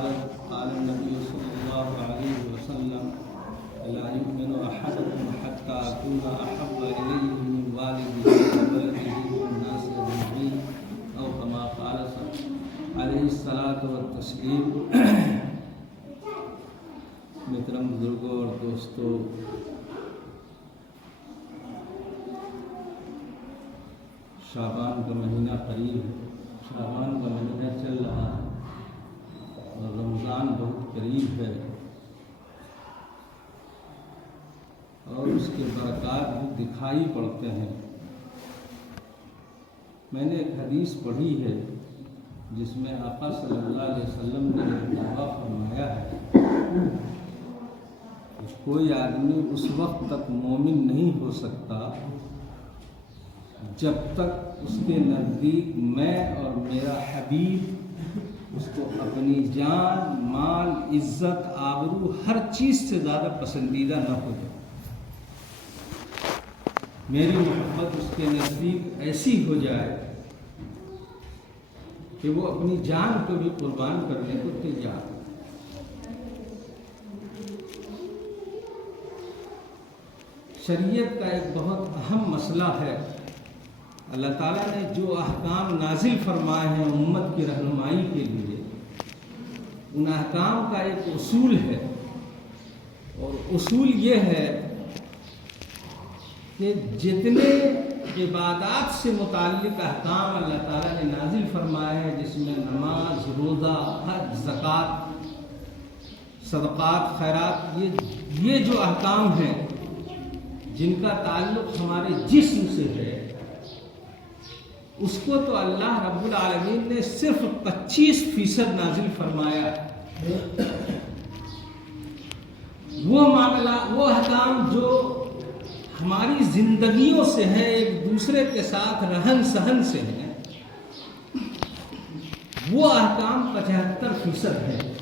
قال النبي صلى الله عليه وسلم لا يؤمن أحدكم حتى أكون أحب إليه من والده وولده والناس أجمعين أو كما قال عليه الصلاة والتسليم۔ محترم بزرگوں اور دوستوں، شعبان کا مہینہ قریب ہے، شعبان کا مہینہ چل رہا ہے اور رمضان بہت قریب ہے اور اس کے برکات بھی دکھائی پڑتے ہیں۔ میں نے ایک حدیث پڑھی ہے جس میں آقا صلی اللہ علیہ وسلم نے دعویٰ فرمایا ہے کہ کوئی آدمی اس وقت تک مومن نہیں ہو سکتا جب تک اس کے نزدیک میں اور میرا حبیب اس کو اپنی جان، مال، عزت، آبرو ہر چیز سے زیادہ پسندیدہ نہ ہو جائے۔ میری محبت اس کے نزدیک ایسی ہو جائے کہ وہ اپنی جان کو بھی قربان کرنے کو تیار۔ شریعت کا ایک بہت اہم مسئلہ ہے، اللہ تعالیٰ نے جو احکام نازل فرمائے ہیں امت کی رہنمائی کے لیے، ان احکام کا ایک اصول ہے، اور اصول یہ ہے کہ جتنے عبادات سے متعلق احکام اللہ تعالیٰ نے نازل فرمائے ہیں، جس میں نماز، روزہ، حج، زکوٰۃ، صدقات، خیرات، یہ جو احکام ہیں جن کا تعلق ہمارے جسم سے ہے، اس کو تو اللہ رب العالمین نے صرف 25% نازل فرمایا۔ وہ معاملہ، وہ احکام جو ہماری زندگیوں سے ہیں، ایک دوسرے کے ساتھ رہن سہن سے ہیں، وہ احکام 75% ہیں۔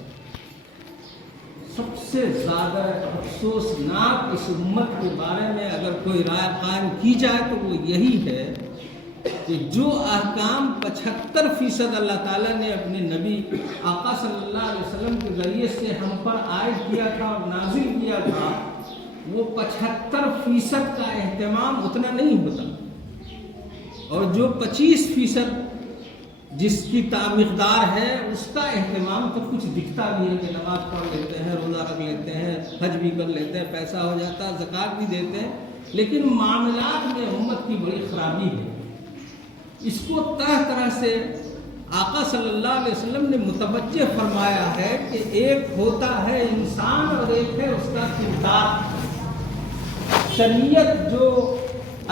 سب سے زیادہ افسوسناک اس امت کے بارے میں اگر کوئی رائے قائم کی جائے تو وہ یہی ہے کہ جو احکام 75% اللہ تعالیٰ نے اپنے نبی آقا صلی اللہ علیہ وسلم کے ذریعے سے ہم پر عائد کیا تھا اور نازل کیا تھا، وہ 75% کا اہتمام اتنا نہیں ہوتا، اور جو 25% جس کی مقدار ہے اس کا اہتمام تو کچھ دکھتا بھی ہے کہ نماز پڑھ لیتے ہیں، روزہ رکھ لیتے ہیں، حج بھی کر لیتے ہیں، پیسہ ہو جاتا ہے، زکوٰۃ بھی دیتے ہیں، لیکن معاملات میں امت کی بڑی خرابی ہے۔ اس کو طرح طرح سے آقا صلی اللہ علیہ وسلم نے متوجہ فرمایا ہے کہ ایک ہوتا ہے انسان اور ایک ہے اس کا کردار۔ شریعت جو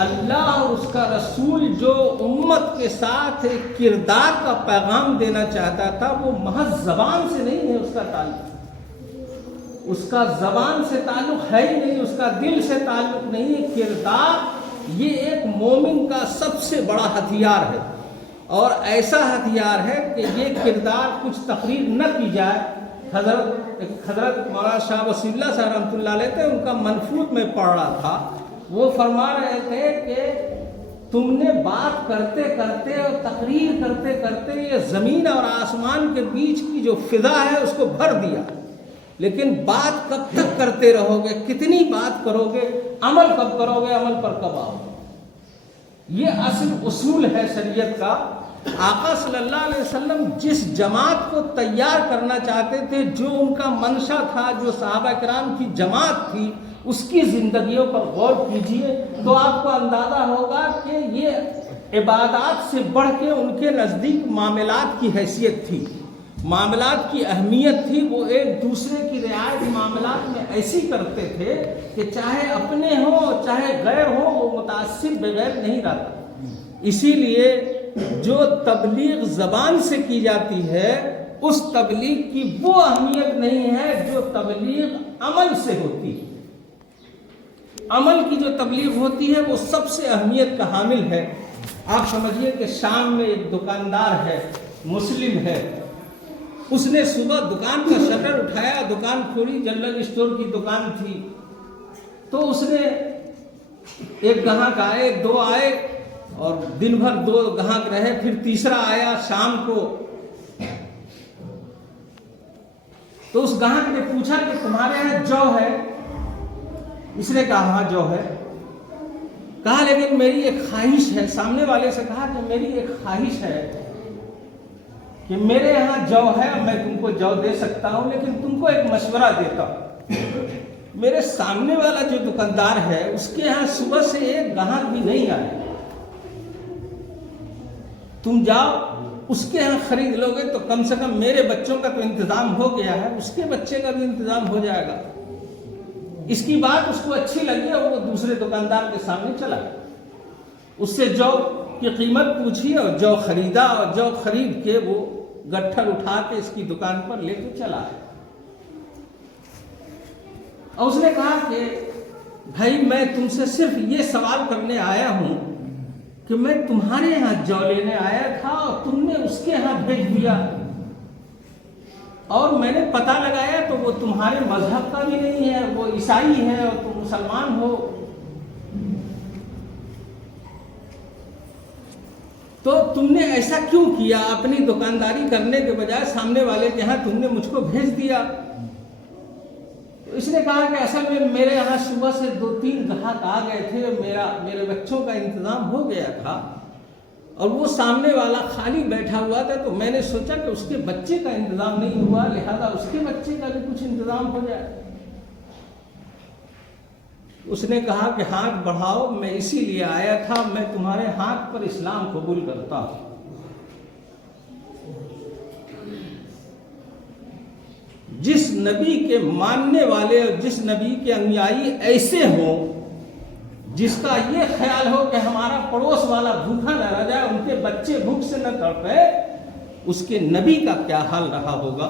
اللہ اور اس کا رسول جو امت کے ساتھ ایک کردار کا پیغام دینا چاہتا تھا، وہ محض زبان سے نہیں ہے اس کا تعلق، اس کا زبان سے تعلق ہے ہی نہیں، اس کا دل سے تعلق نہیں ہے۔ کردار یہ ایک مومن کا سب سے بڑا ہتھیار ہے، اور ایسا ہتھیار ہے کہ یہ کردار کچھ تقریر نہ کی جائے۔ حضرت مولانا شاہ وسیع اللہ صاحب رحمۃ اللہ علیہ تھے، ان کا منفوط میں پڑھ رہا تھا، وہ فرما رہے تھے کہ تم نے بات کرتے کرتے اور تقریر کرتے کرتے یہ زمین اور آسمان کے بیچ کی جو فضا ہے اس کو بھر دیا، لیکن بات کب تک کرتے رہو گے؟ کتنی بات کرو گے؟ عمل کب کرو گے؟ عمل پر کب آؤ گے؟ یہ اصل اصول ہے شریعت کا۔ آقا صلی اللہ علیہ وسلم جس جماعت کو تیار کرنا چاہتے تھے، جو ان کا منشا تھا، جو صحابہ کرام کی جماعت تھی، اس کی زندگیوں پر غور کیجئے تو آپ کو اندازہ ہوگا کہ یہ عبادات سے بڑھ کے ان کے نزدیک معاملات کی حیثیت تھی، معاملات کی اہمیت تھی۔ وہ ایک دوسرے کی رعایت معاملات میں ایسی کرتے تھے کہ چاہے اپنے ہوں چاہے غیر ہوں، وہ متاثر بغیر نہیں رہتا۔ اسی لیے جو تبلیغ زبان سے کی جاتی ہے، اس تبلیغ کی وہ اہمیت نہیں ہے جو تبلیغ عمل سے ہوتی ہے۔ عمل کی جو تبلیغ ہوتی ہے وہ سب سے اہمیت کا حامل ہے۔ آپ سمجھیے کہ شام میں ایک دکاندار ہے، مسلم ہے، اس نے صبح دکان کا شٹر اٹھایا، دکان کھولی، جنرل اسٹور کی دکان تھی، تو اس نے ایک گاہک آئے، دو آئے، اور دن بھر 2 گاہک رہے، پھر تیسرا آیا شام کو، تو اس گاہک نے پوچھا کہ تمہارے یہاں جو ہے؟ اس نے کہا ہاں جو ہے. کہا لیکن میری ایک خواہش ہے. سامنے والے سے کہا کہ میری ایک خواہش ہے کہ میرے یہاں جو ہے میں تم کو جو دے سکتا ہوں، لیکن تم کو ایک مشورہ دیتا ہوں. میرے سامنے والا جو دکاندار ہے اس کے یہاں صبح سے ایک گاہک بھی نہیں آئے. تم جاؤ اس کے یہاں خرید لو گے تو کم سے کم میرے بچوں کا تو انتظام ہو گیا ہے، اس کے بچے کا بھی انتظام ہو جائے گا. اس کی بات اس کو اچھی لگی اور وہ دوسرے دکاندار کے سامنے چلا. اس سے جو کی قیمت پوچھی اور جو خریدا، اور جو خرید کے وہ گٹھر اٹھا کے اس کی دکان پر لے کے چلا آیا. اور اس نے کہا کہ بھائی میں تم سے صرف یہ سوال کرنے آیا ہوں کہ میں تمہارے یہاں جو لینے آیا تھا اور تم نے اس کے یہاں بھیج دیا، اور میں نے پتہ لگایا تو وہ تمہارے مذہب کا بھی نہیں ہے، وہ عیسائی ہے اور تم مسلمان ہو. تو تم نے ایسا کیوں کیا؟ اپنی دکانداری کرنے کے بجائے سامنے والے کے یہاں تم نے مجھ کو بھیج دیا. اس نے کہا کہ اصل میں میرے یہاں صبح سے 2-3 گاہک آ گئے تھے، میرے بچوں کا انتظام ہو گیا تھا، اور وہ سامنے والا خالی بیٹھا ہوا تھا، تو میں نے سوچا کہ اس کے بچے کا انتظام نہیں ہوا، لہذا اس کے بچے کا بھی کچھ انتظام ہو جائے. اس نے کہا کہ ہاتھ بڑھاؤ، میں اسی لیے آیا تھا، میں تمہارے ہاتھ پر اسلام قبول کرتا ہوں. جس نبی کے ماننے والے اور جس نبی کے انیائی ایسے ہوں جس کا یہ خیال ہو کہ ہمارا پڑوس والا بھوکا نہ رہ جائے، ان کے بچے بھوک سے نہ تڑپے، اس کے نبی کا کیا حال رہا ہوگا.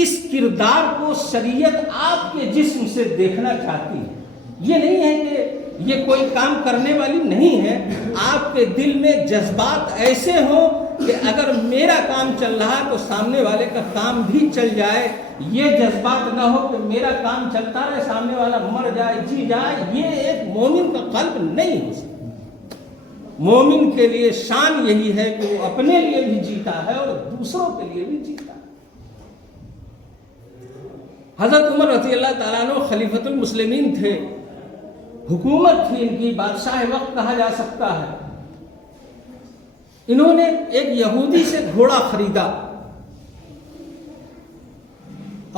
اس کردار کو شریعت آپ کے جسم سے دیکھنا چاہتی ہے. یہ نہیں ہے کہ یہ کوئی کام کرنے والی نہیں ہے. آپ کے دل میں جذبات ایسے ہوں کہ اگر میرا کام چل رہا تو سامنے والے کا کام بھی چل جائے. یہ جذبات نہ ہو کہ میرا کام چلتا رہے، سامنے والا مر جائے جی جائے. یہ ایک مومن کا قلب نہیں ہو سکتا. مومن کے لیے شان یہی ہے کہ وہ اپنے لیے بھی جیتا ہے اور دوسروں کے لیے بھی جیتا ہے. حضرت عمر رضی اللہ تعالیٰ عنہ خلیفۃ المسلمین تھے، حکومت تھی ان کی، بادشاہ وقت کہا جا سکتا ہے. انہوں نے ایک یہودی سے گھوڑا خریدا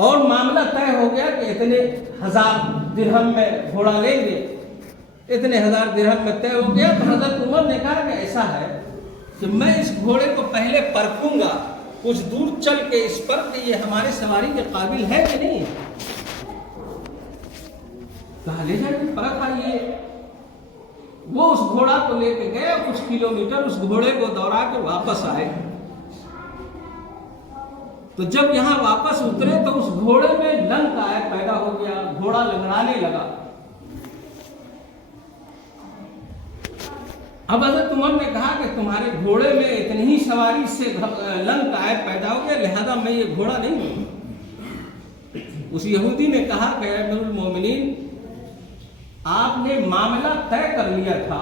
اور معاملہ طے ہو گیا کہ اتنے 1000 درہم میں گھوڑا لیں گے. اتنے 1000 درہم میں طے ہو گیا. تو حضرت عمر نے کہا کہ ایسا ہے کہ میں اس گھوڑے کو پہلے پرکھوں گا کچھ دور چل کے اس پر کہ یہ ہمارے سواری کے قابل ہے کہ نہیں. کہا لے جائیں پرکھ آئیے. وہ اس گھوڑا کو لے کے گئے، کچھ کلومیٹر اس گھوڑے کو دوڑا کے واپس آئے. تو جب یہاں واپس اترے تو اس گھوڑے میں لنگ کا عیب پیدا ہو گیا، گھوڑا لنگڑانے لگا. اب حضرت عمر نے کہا کہ تمہارے گھوڑے میں اتنی ہی سواری سے لنگ کا عیب پیدا ہو گیا، لہذا میں یہ گھوڑا نہیں لوں. اس یہودی نے کہا کہ اے امیر المومنین، آپ نے معاملہ طے کر لیا تھا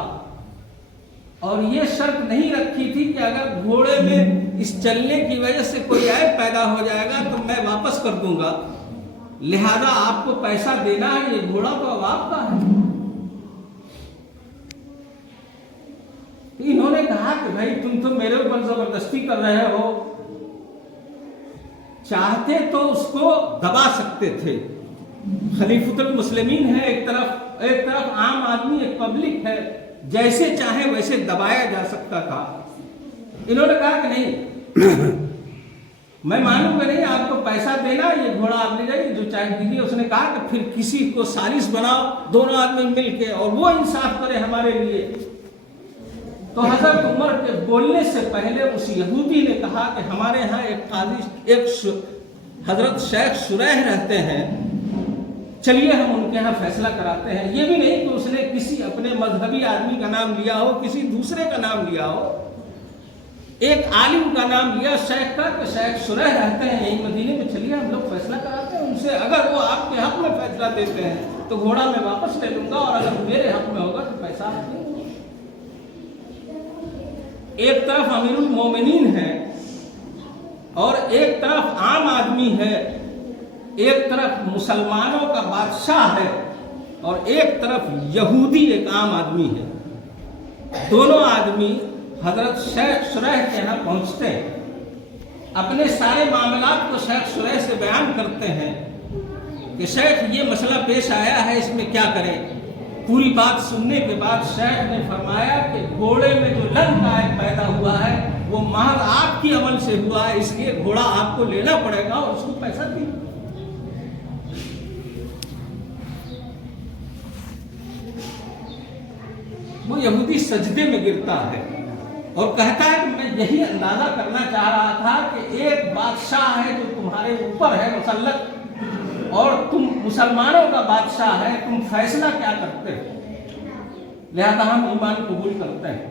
اور یہ شرط نہیں رکھی تھی کہ اگر گھوڑے میں اس چلنے کی وجہ سے کوئی عیب پیدا ہو جائے گا تو میں واپس کر دوں گا، لہذا آپ کو پیسہ دینا ہے، یہ گھوڑا تو اب آپ کا ہے. انہوں نے کہا کہ بھائی تم تو میرے اوپر زبردستی کر رہے ہو. چاہتے تو اس کو دبا سکتے تھے. خلیفۃ المسلمین ہے ایک طرف عام آدمی، ایک پبلک ہے، جیسے چاہے ویسے دبایا جا سکتا تھا. انہوں نے کہا کہ نہیں، میں مانوں گا نہیں، آپ کو پیسہ دینا، یہ گھوڑا آپ لے جائیے، جو چاہے دیجیے. اس نے کہا کہ پھر کسی کو سازش بناؤ، دونوں آدمی مل کے، اور وہ انصاف کرے ہمارے لیے. تو حضرت عمر کے بولنے سے پہلے اس یہودی نے کہا کہ ہمارے ہاں ایک حضرت شیخ شریح رہتے ہیں، چلیے ہم ان کے ہاں فیصلہ کراتے ہیں. یہ بھی نہیں کہ اس نے کسی اپنے مذہبی آدمی کا نام لیا ہو، کسی دوسرے کا نام لیا ہو، ایک عالم کا نام لیا شیخ کا کہ شیخ شریح رہتے ہیں یہی مدینے میں، چلیے ہم لوگ فیصلہ کراتے ہیں ان سے. اگر وہ آپ کے حق میں فیصلہ دیتے ہیں تو گھوڑا میں واپس لے لوں گا، اور اگر میرے حق میں ہوگا تو پیسہ آپ لیں گے. ایک طرف امیر المومنین ہے اور ایک طرف عام آدمی ہے، ایک طرف مسلمانوں کا بادشاہ ہے، اور ایک طرف یہودی ایک عام آدمی ہے۔ دونوں آدمی حضرت شیخ شریح کے یہاں پہنچتے ہیں، اپنے سارے معاملات کو شیخ شریح سے بیان کرتے ہیں کہ شیخ یہ مسئلہ پیش آیا ہے، اس میں کیا کریں؟ پوری بات سننے کے بعد شیخ نے فرمایا کہ گھوڑے میں جو لن قائد پیدا ہوا ہے وہ محض آپ کی عمل سے ہوا ہے، اس لیے گھوڑا آپ کو لینا پڑے گا اور اس کو پیسہ دیں۔ وہ یہودی سجدے میں گرتا ہے اور کہتا ہے کہ میں یہی اندازہ کرنا چاہ رہا تھا کہ ایک بادشاہ ہے جو تمہارے اوپر ہے مسلط، اور تم مسلمانوں کا بادشاہ ہے، تم فیصلہ کیا کرتے ہو؟ لہذا ہم ایمان قبول کرتے ہیں۔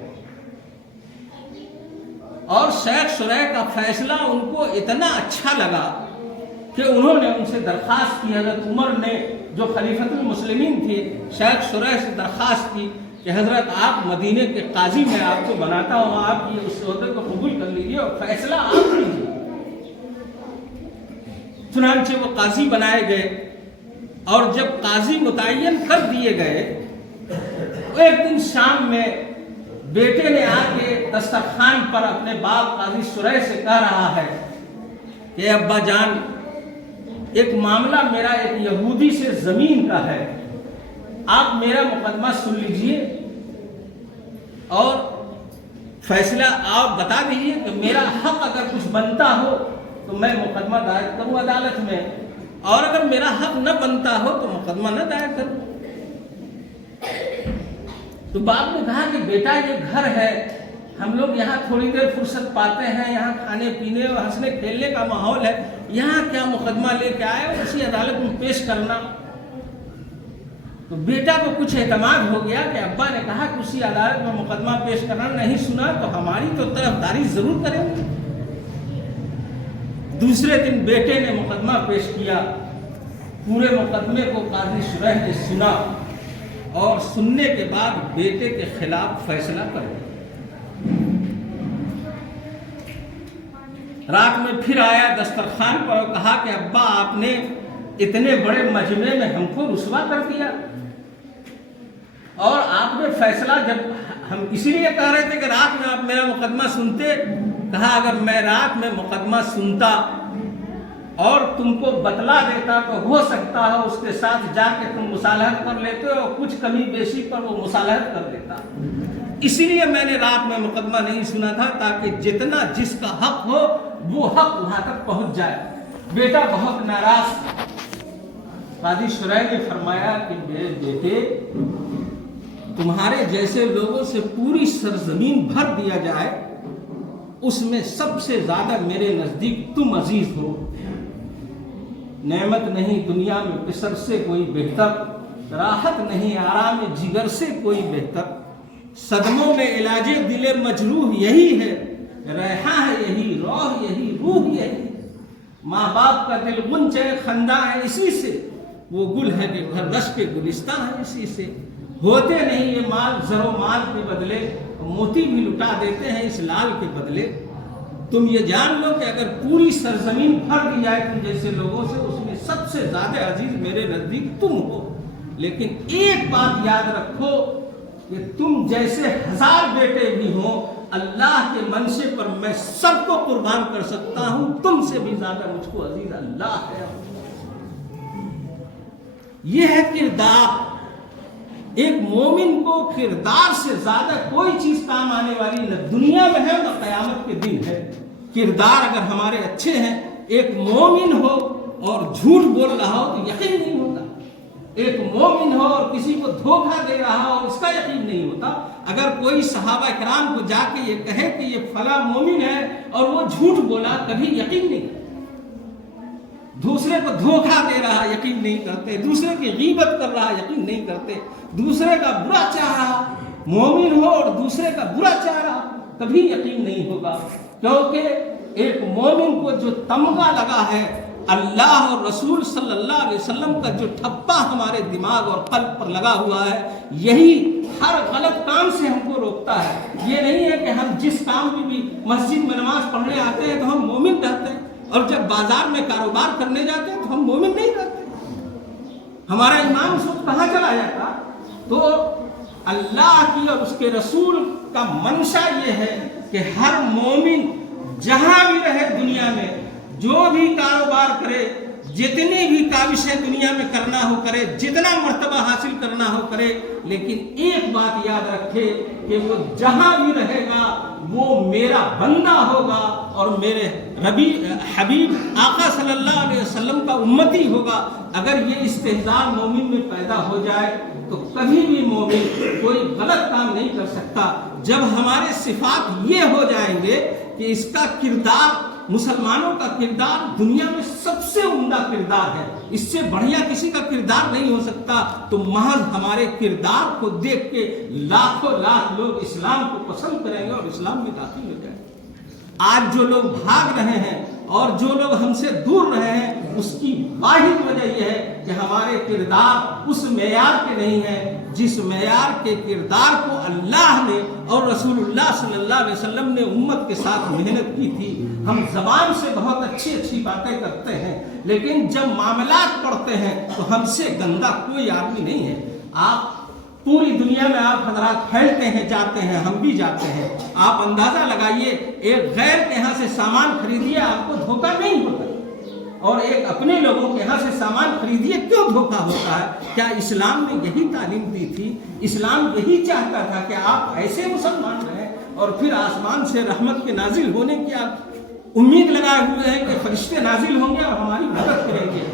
اور شیخ شریح کا فیصلہ ان کو اتنا اچھا لگا کہ انہوں نے ان سے درخواست کی، حضرت عمر نے جو خلیفۃ المسلمین تھے شیخ شریح سے درخواست کی کہ حضرت آپ مدینے کے قاضی میں آپ کو بناتا ہوں، آپ یہ اس عہدے کو قبول کر لیجیے اور فیصلہ آپ کیجیے۔ چنانچہ وہ قاضی بنائے گئے، اور جب قاضی متعین کر دیے گئے، ایک دن شام میں بیٹے نے آ کے دسترخوان پر اپنے باپ قاضی شریح سے کہہ رہا ہے کہ ابا جان، ایک معاملہ میرا ایک یہودی سے زمین کا ہے، آپ میرا مقدمہ سن لیجئے اور فیصلہ آپ بتا دیجئے کہ میرا حق اگر کچھ بنتا ہو تو میں مقدمہ دائر کروں عدالت میں، اور اگر میرا حق نہ بنتا ہو تو مقدمہ نہ دائر کروں۔ تو باپ نے کہا کہ بیٹا یہ گھر ہے، ہم لوگ یہاں تھوڑی دیر فرصت پاتے ہیں، یہاں کھانے پینے اور ہنسنے کھیلنے کا ماحول ہے، یہاں کیا مقدمہ لے کے آئے اور اسی عدالت میں پیش کرنا؟ تو بیٹا کو کچھ اعتماد ہو گیا کہ ابا نے کہا کہ اسی عدالت میں مقدمہ پیش کرنا، نہیں سنا تو ہماری تو طرفداری ضرور کریں گے۔ دوسرے دن بیٹے نے مقدمہ پیش کیا، پورے مقدمے کو قاضی شریح نے سنا، اور سننے کے بعد بیٹے کے خلاف فیصلہ کر دیا۔ رات میں پھر آیا دسترخوان پر اور کہا کہ ابا آپ نے اتنے بڑے مجمع میں ہم کو رسوا کر دیا، اور آپ نے فیصلہ، جب ہم اسی لیے کہہ رہے تھے کہ رات میں آپ میرا مقدمہ سنتے، کہا اگر میں رات میں مقدمہ سنتا اور تم کو بتلا دیتا تو ہو سکتا ہے اس کے ساتھ جا کے تم مصالحت کر لیتے اور کچھ کمی بیشی پر وہ مصالحت کر دیتا، اسی لیے میں نے رات میں مقدمہ نہیں سنا تھا تاکہ جتنا جس کا حق ہو وہ حق وہاں تک پہنچ جائے۔ بیٹا بہت ناراض۔ قاضی شریح نے فرمایا کہ میرے بیٹے، تمہارے جیسے لوگوں سے پوری سرزمین بھر دیا جائے، اس میں سب سے زیادہ میرے نزدیک تم عزیز ہو۔ نعمت نہیں دنیا میں پسر سے کوئی بہتر، راحت نہیں آرام جگر سے کوئی بہتر، صدموں میں علاج دل مجروح یہی ہے، ریحاں ہے یہی، روح یہی، روح یہی، ماں باپ کا دل غنچہ خندہ ہے اسی سے، وہ گل ہے کہ گھر رش کے گلستہ ہے اسی سے، ہوتے نہیں یہ مال زر و مال کے بدلے، موتی بھی لٹا دیتے ہیں اس لال کے بدلے۔ تم یہ جان لو کہ اگر پوری سرزمین بھر دی جائے تم جیسے لوگوں سے، اس میں سب سے زیادہ عزیز میرے نزدیک تم ہو، لیکن ایک بات یاد رکھو کہ تم جیسے 1000 بیٹے بھی ہوں، اللہ کے منشے پر میں سب کو قربان کر سکتا ہوں، تم سے بھی زیادہ مجھ کو عزیز اللہ ہے۔ یہ ہے کردار۔ ایک مومن کو کردار سے زیادہ کوئی چیز کام آنے والی نہ دنیا میں ہے نہ قیامت کے دن ہے۔ کردار اگر ہمارے اچھے ہیں، ایک مومن ہو اور جھوٹ بول رہا ہو تو یقین نہیں ہوتا، ایک مومن ہو اور کسی کو دھوکہ دے رہا ہو اس کا یقین نہیں ہوتا۔ اگر کوئی صحابہ کرام کو جا کے یہ کہے کہ یہ فلاں مومن ہے اور وہ جھوٹ بولا، کبھی یقین نہیں، دوسرے کو دھوکہ دے رہا یقین نہیں کرتے، دوسرے کی غیبت کر رہا یقین نہیں کرتے، دوسرے کا برا چاہ رہا، مومن ہو اور دوسرے کا برا چاہ رہا، کبھی یقین نہیں ہوگا، کیونکہ ایک مومن کو جو تمغہ لگا ہے، اللہ اور رسول صلی اللہ علیہ وسلم کا جو ٹھپا ہمارے دماغ اور قلب پر لگا ہوا ہے، یہی ہر غلط کام سے ہم کو روکتا ہے۔ یہ نہیں ہے کہ ہم جس کام میں بھی مسجد میں نماز پڑھنے آتے ہیں تو ہم مومن رہتے ہیں، اور جب بازار میں کاروبار کرنے جاتے ہیں تو ہم مومن نہیں رہتے، ہمارا ایمان اس وقت کہاں چلا جاتا؟ تو اللہ کی اور اس کے رسول کا منشا یہ ہے کہ ہر مومن جہاں بھی رہے دنیا میں، جو بھی کاروبار کرے، جتنی بھی کاوشیں دنیا میں کرنا ہو کرے، جتنا مرتبہ حاصل کرنا ہو کرے، لیکن ایک بات یاد رکھے کہ وہ جہاں بھی رہے گا وہ میرا بندہ ہوگا اور میرے حبیب آقا صلی اللہ علیہ وسلم کا امتی ہوگا۔ اگر یہ استحضار مومن میں پیدا ہو جائے تو کبھی بھی مومن کوئی غلط کام نہیں کر سکتا۔ جب ہمارے صفات یہ ہو جائیں گے کہ اس کا کردار، مسلمانوں کا کردار دنیا میں سب سے عمدہ کردار ہے، اس سے بڑھیا کسی کا کردار نہیں ہو سکتا، تو محض ہمارے کردار کو دیکھ کے لاکھوں لاکھ لوگ اسلام کو پسند کریں گے اور اسلام میں داخل ہو جائیں گے۔ آج جو لوگ بھاگ رہے ہیں اور جو لوگ ہم سے دور رہے ہیں، اس کی واحد وجہ یہ ہے کہ ہمارے کردار اس معیار کے نہیں ہیں جس معیار کے کردار کو اللہ نے اور رسول اللہ صلی اللہ علیہ وسلم نے امت کے ساتھ محنت کی تھی۔ ہم زبان سے بہت اچھی اچھی باتیں کرتے ہیں، لیکن جب معاملات پڑھتے ہیں تو ہم سے گندا کوئی آدمی نہیں ہے۔ آپ پوری دنیا میں آپ حضرات پھیلتے ہیں، جاتے ہیں، ہم بھی جاتے ہیں، آپ اندازہ لگائیے ایک غیر کے یہاں سے سامان خریدیے آپ کو دھوکہ نہیں ہوتا، اور ایک اپنے لوگوں کے یہاں سے سامان خریدیے کیوں دھوکہ ہوتا ہے؟ کیا اسلام نے یہی تعلیم دی تھی؟ اسلام یہی چاہتا تھا کہ آپ ایسے مسلمان رہیں اور پھر آسمان سے رحمت کے نازل ہونے کی آپ امید لگائے ہوئے ہیں کہ فرشتے نازل ہوں گے اور ہماری مدد کریں گے؟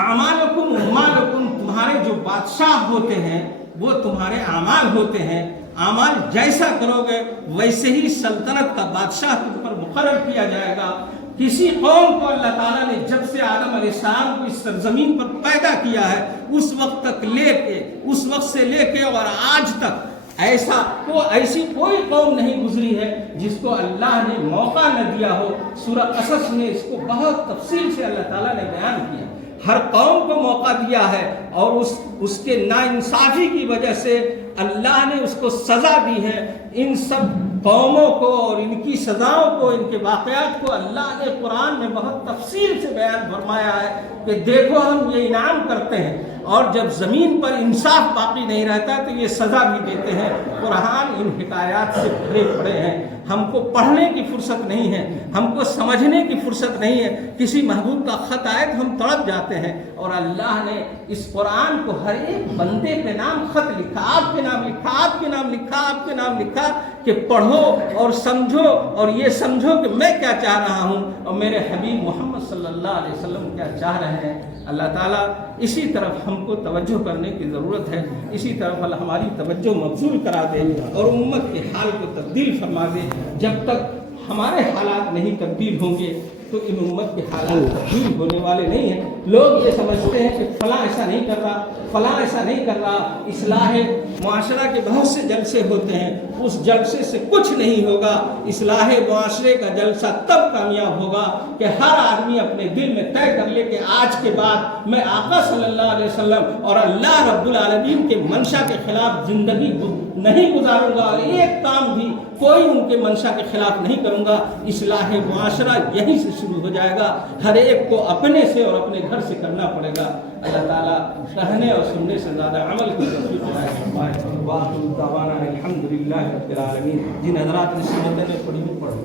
اعمالکم اعمالکم، تمہارے جو بادشاہ ہوتے ہیں وہ تمہارے اعمال ہوتے ہیں، اعمال جیسا کرو گے ویسے ہی سلطنت کا بادشاہ تم پر مقرر کیا جائے گا۔ کسی قوم کو اللہ تعالیٰ نے جب سے آدم علیہ السلام کو اس سرزمین پر پیدا کیا ہے اس وقت سے لے کے اور آج تک ایسی کوئی قوم نہیں گزری ہے جس کو اللہ نے موقع نہ دیا ہو۔ سورہ قصص میں اس کو بہت تفصیل سے اللہ تعالیٰ نے بیان کیا، ہر قوم کو موقع دیا ہے اور اس کے ناانصافی کی وجہ سے اللہ نے اس کو سزا دی ہے۔ ان سب قوموں کو اور ان کی سزاؤں کو، ان کے واقعات کو اللہ نے قرآن میں بہت تفصیل سے بیان فرمایا ہے کہ دیکھو ہم یہ انعام کرتے ہیں اور جب زمین پر انصاف باقی نہیں رہتا تو یہ سزا بھی دیتے ہیں۔ قرآن ان حکایات سے بھرے پڑے ہیں، ہم کو پڑھنے کی فرصت نہیں ہے، ہم کو سمجھنے کی فرصت نہیں ہے۔ کسی محبوب کا خط آئے تو ہم تڑپ جاتے ہیں، اور اللہ نے اس قرآن کو ہر ایک بندے پہ نام خط لکھا، آپ کے نام لکھا، آپ کے نام لکھا، آپ کے نام لکھا کہ پڑھو اور سمجھو اور یہ سمجھو کہ میں کیا چاہ رہا ہوں اور میرے حبیب محمد صلی اللہ علیہ وسلم کیا چاہ رہے ہیں۔ اللہ تعالیٰ اسی طرف ہم کو توجہ کرنے کی ضرورت ہے، اسی طرف اللہ ہماری توجہ مبذول کرا دے اور امت کے حال کو تبدیل فرما دے۔ جب تک ہمارے حالات نہیں تبدیل ہوں گے تو ان امت کے حالات تبدیل ہونے والے نہیں ہیں۔ لوگ یہ سمجھتے ہیں کہ فلاں ایسا نہیں کر رہا، فلاں ایسا نہیں کر رہا، اصلاح معاشرہ کے بہت سے جلسے ہوتے ہیں، اس جلسے سے کچھ نہیں ہوگا۔ اصلاح معاشرے کا جلسہ تب کامیاب ہوگا کہ ہر آدمی اپنے دل میں طے کر لے کہ آج کے بعد میں آقا صلی اللہ علیہ وسلم اور اللہ رب العالمین کے منشا کے خلاف زندگی نہیں گزاروں گا اور ایک کام بھی کوئی ان کے منشا کے خلاف نہیں کروں گا۔ اصلاح معاشرہ یہیں سے شروع ہو جائے گا، ہر ایک کو اپنے سے اور اپنے گھر سے کرنا پڑے گا۔ اللہ تعالیٰ کہنے اور سننے سے زیادہ عمل کی توفیق عطا فرمائے۔ وآخر دعوانا الحمد للہ رب العالمین۔ جن حضرات نے سنتیں پڑھی پڑھو۔